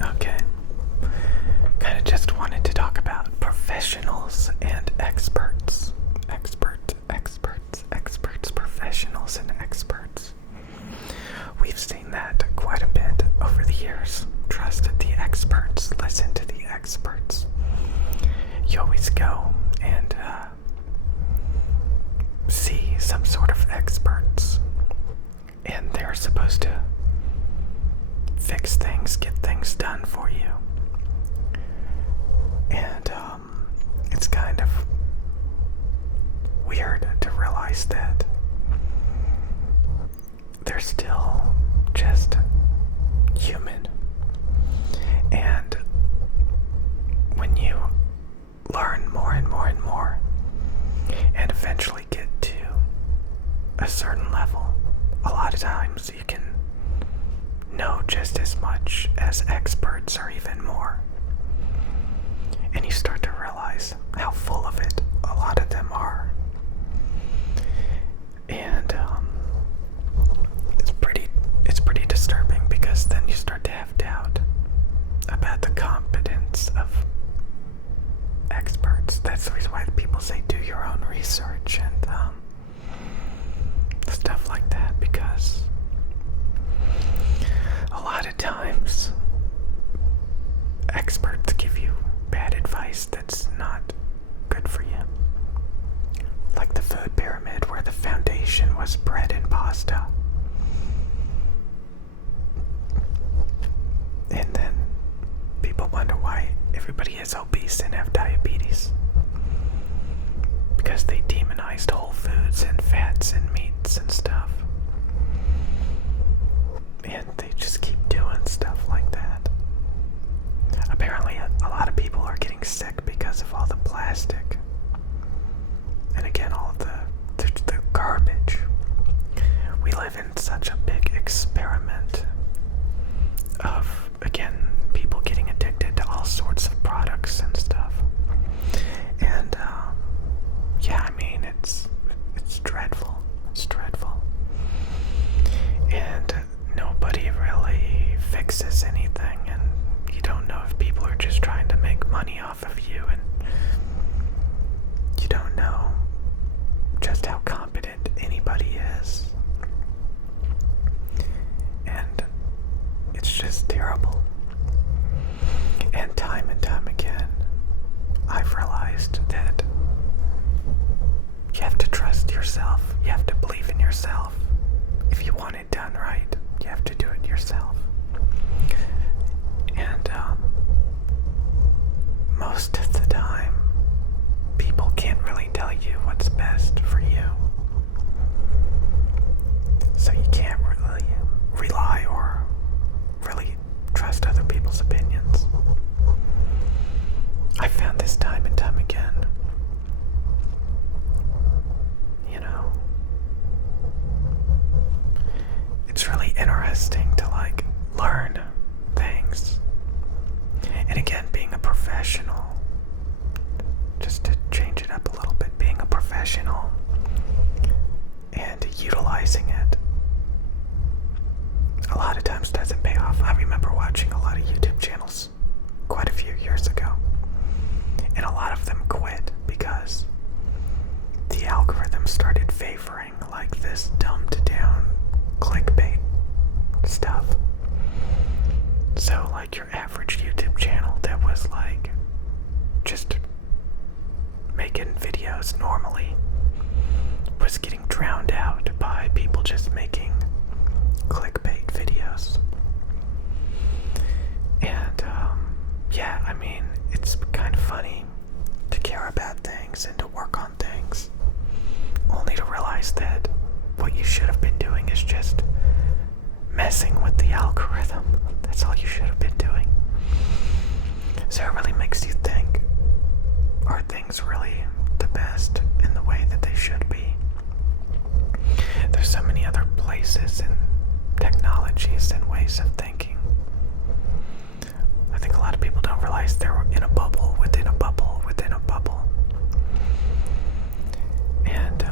Okay. Kind of just wanted to talk about professionals and experts. Experts, professionals and experts. We've seen that quite a bit over the years. Trust the experts, listen to the experts. You always go and see some sort of experts, and they're supposed to fix things, get things done for you. And it's kind of weird to realize that they're still just human. And when you learn more and more and more, and eventually get to a certain level, a lot of times you can know just as much as experts or even more. And you start to realize how full of it a lot of them are. And it's pretty disturbing, because then you start to have doubt about the competence of experts. That's the reason why people say do your own research and stuff like that, because a lot of times experts give you bad advice that's not good for you. Like the food pyramid, where the foundation was bread and pasta. And then people wonder why everybody is obese and have diabetes. Because they demonized whole foods and fats and meats and stuff. And they just keep doing stuff like that. Apparently, a lot of people are getting sick because of all the plastic. And again, all of the garbage. We live in such a big experiment of, again, people getting addicted to all sorts of products and stuff. And, yeah, I mean, it's dreadful. It's dreadful. And nobody really fixes anything, and you don't know if people are just trying to make money off of you, and you don't know just how competent anybody is. And it's just terrible. And time again, I've realized that you have to trust yourself. You have to believe in yourself. If you want it done right, you have to do it yourself. And most of the time, people can't really tell you what's best for you. So you can't really rely or really trust other people's opinions. I found this time and time again. You know, it's really interesting to learn things. And again, being a professional, just to change it up a little bit, being a professional and utilizing it a lot of times doesn't pay off. I remember watching a lot of YouTube channels quite a few years ago, and a lot of them quit because the algorithm started favoring this dumbed down clickbait stuff. So your average YouTube channel that was just making videos normally was getting drowned out by people just making clickbait videos. And yeah, I mean, it's kind of funny to care about things and to work on things, only to realize that what you should have been doing is just messing with the algorithm. That's all you should have been doing. So it really makes you think, are things really the best in the way that they should be? There's so many other places and technologies and ways of thinking. I think a lot of people don't realize they're in a bubble within a bubble within a bubble. And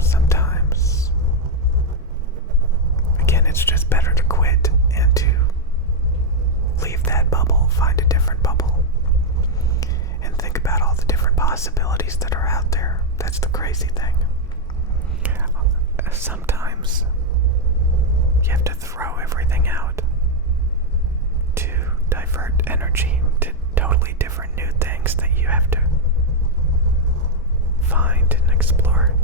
sometimes, again, it's just better to quit and to leave that bubble, find a different bubble, and think about all the different possibilities that are out there. That's the crazy thing. Sometimes you have to throw everything out to divert energy to totally different new things that you have to find and explore.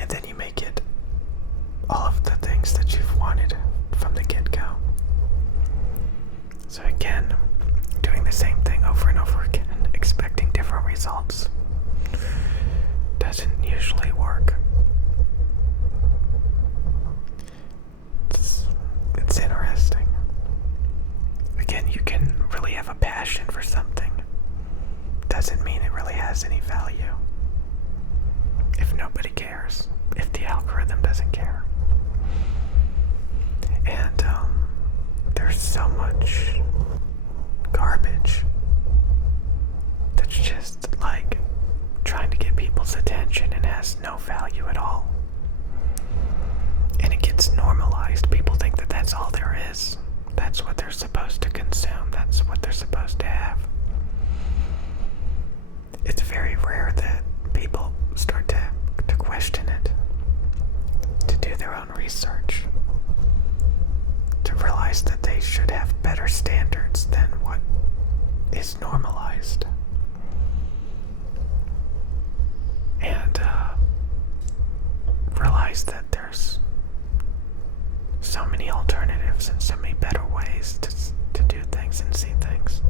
And then you make it all of the things that you've wanted from the get-go. So again, doing the same thing over and over again, expecting different results, doesn't usually work. It's interesting. Again, you can really have a passion for something. Doesn't mean it really has any value. If nobody cares, if the algorithm doesn't care. And there's so much garbage that's just like trying to get people's attention and has no value at all. And it gets normalized. People think that that's all there is. That's what they're supposed to consume. That's what they're supposed to have. It's very rare that people start to question it, to do their own research, to realize that they should have better standards than what is normalized. And realize that there's so many alternatives and so many better ways to do things and see things.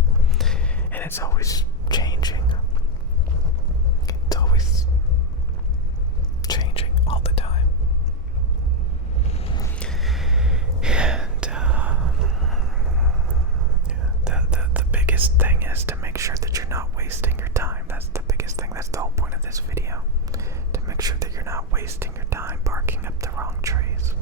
And it's always changing. It's always changing all the time. And the biggest thing is to make sure that you're not wasting your time. That's the biggest thing. That's the whole point of this video. To make sure that you're not wasting your time barking up the wrong trees.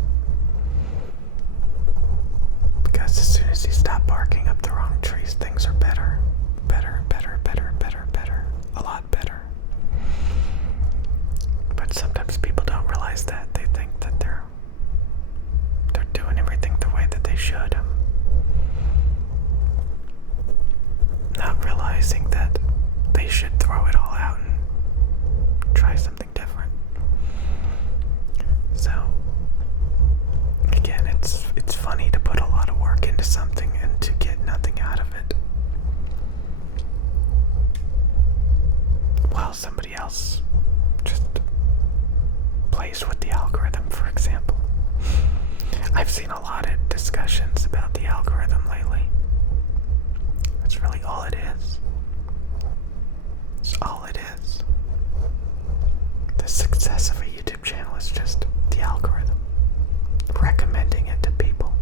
Because as soon as you stop barking up the wrong trees, things are better. Better, better, better, better, better. A lot better. But sometimes people don't realize that. They think that they're doing everything the way that they should. Not realizing that they should throw it all out and try something different. So, again, it's funny to put a lot of work into something and to get nothing out of it, while somebody else just plays with the algorithm, for example. I've seen a lot of discussions about the algorithm lately. That's really all it is. It's all it is. The success of a YouTube channel is just the algorithm recommending it to people.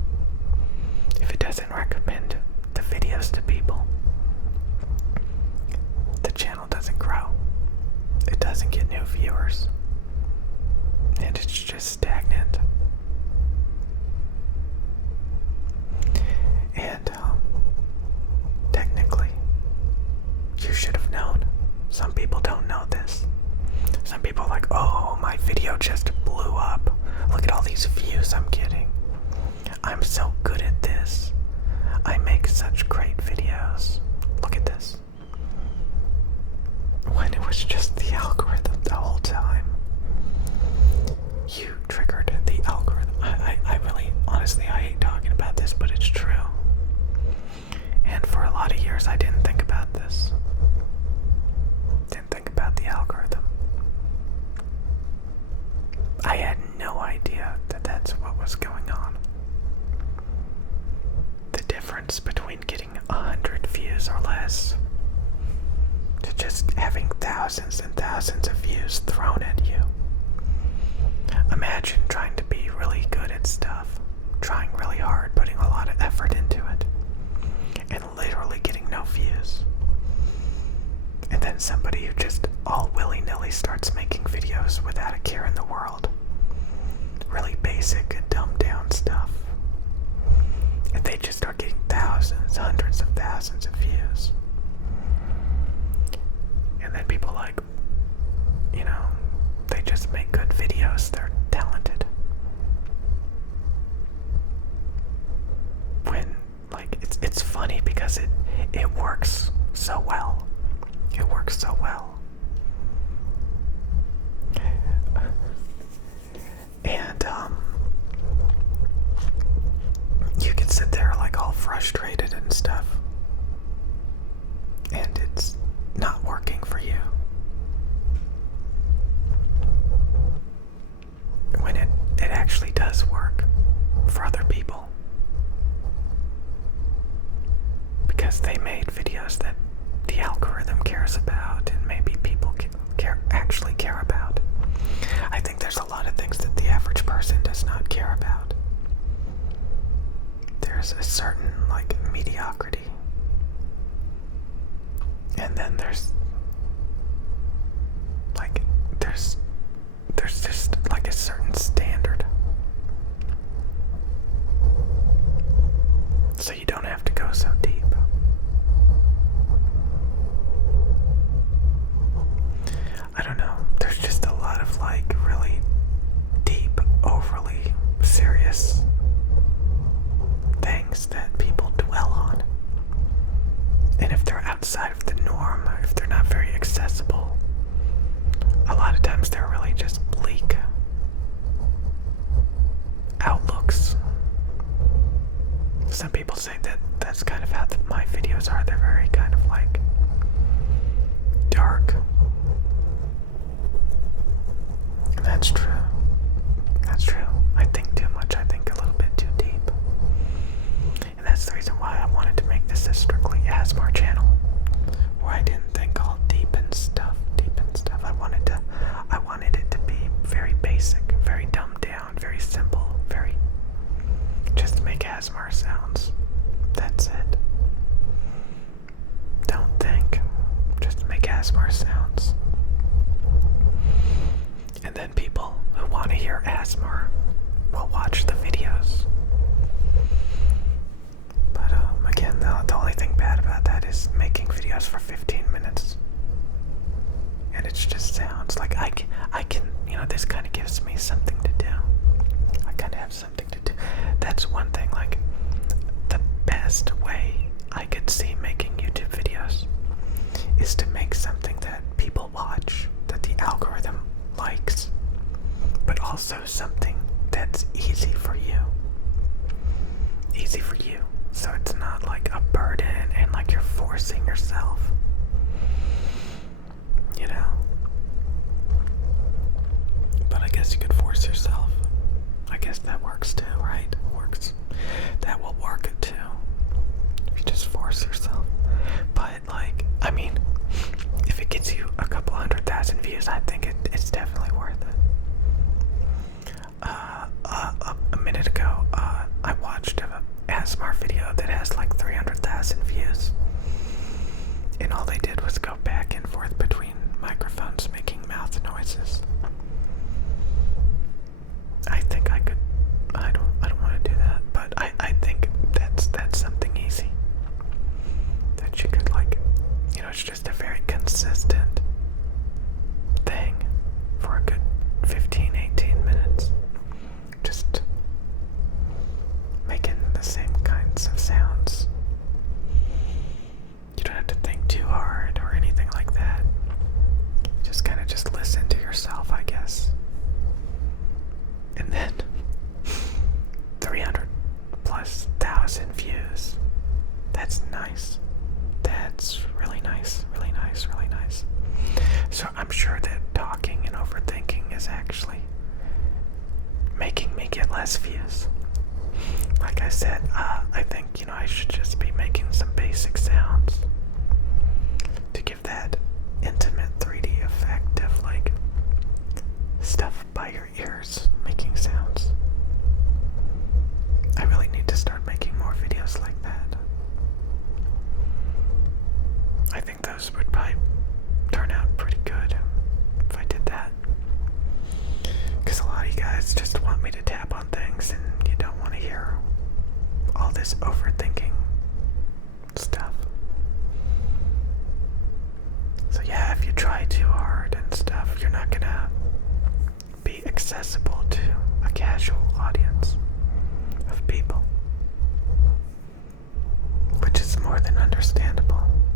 If it doesn't recommend the videos to people, the channel doesn't grow. It doesn't get new viewers. And it's just stagnant. And technically, you should have known. Some people don't know this. Some people are like, oh, my video just blew up. Look at all these views I'm getting. I'm so good at this. I make such great videos. Look at this. When it was just the algorithm the whole time. You triggered the algorithm. I really, honestly, I hate talking about this, but it's true. And for a lot of years, I didn't think about this. Didn't think about the algorithm. I had no idea that that's what was going on. The difference between getting 100 views or less to just having thousands and thousands of views thrown at you. Imagine trying to be really good at stuff, trying really hard, putting a lot of effort into it, and literally getting no views. And then somebody who just all willy-nilly starts making videos without a care in the world. Really basic, dumbed-down stuff. And they just start getting thousands, hundreds of thousands of views. And then people like, you know, they just make good videos. They're talented. When, like, it's it's funny because it works so well. It works so well. And you can sit there like all frustrated and stuff, and it's not working for you. When it actually does work for other people. Because they made videos that the algorithm cares about and maybe people actually care about. I think there's a lot of things that the average person does not care about. There's a certain like mediocrity. And then there's just like a certain standard. So you don't have to go so deep. I don't know. There's just a lot of like really deep, overly serious things that people dwell on. And if they're outside of the norm, if they're not very accessible, a lot of times they're really just bleak outlooks. Some people say that that's kind of how my videos are. They're very kind of like dark. And that's true. That's true. I think too much. I think a little bit too deep. And that's the reason why I wanted to make this a strictly ASMR channel, where I didn't think all deep and stuff. I wanted it to be very basic, very dumbed down, very simple, very just make ASMR sounds. That's it. Don't think. Just make ASMR sounds. And then people who want to hear ASMR will watch the videos. But again, the only thing bad about that is making videos for 15 minutes. And it just sounds like I can, this kind of gives me something to do. I kind of have something to do. That's one thing, like, the best way I could see making YouTube videos is to make something that people watch, that the algorithm likes, but also something that's easy for you. Easy for you. So it's not like a burden and like you're forcing yourself. But I guess you could force yourself. I guess that works too, right? Works. That will work too. You just force yourself. But if it gets you a couple 100,000 views, I think it's definitely worth it. A minute ago, I watched an ASMR video that has like 300,000 views. And all they did was go back and forth between microphones making mouth noises. I think I could. I don't want to do that, but I think that's something easy that you could it's just a very consistent thing for a good 15, 18 minutes. Just making the same kinds of sounds. You don't have to think too hard or anything like that. Just kind of just listen to yourself, I guess. And then 300 plus thousand views. That's nice. That's really nice, really nice, really nice. So I'm sure that talking and overthinking is actually making me get less views. Like I said, I think, I should just be making some basic sounds to give that intimate 3D effect of like stuff by your ears making sounds. I really need to start making more videos like that. I think those would probably turn out pretty good if I did that. Because a lot of you guys just want me to tap on things and you don't want to hear all this overthinking stuff. So yeah, if you try too hard and stuff, you're not gonna be accessible to a casual audience of people. Which more than understandable.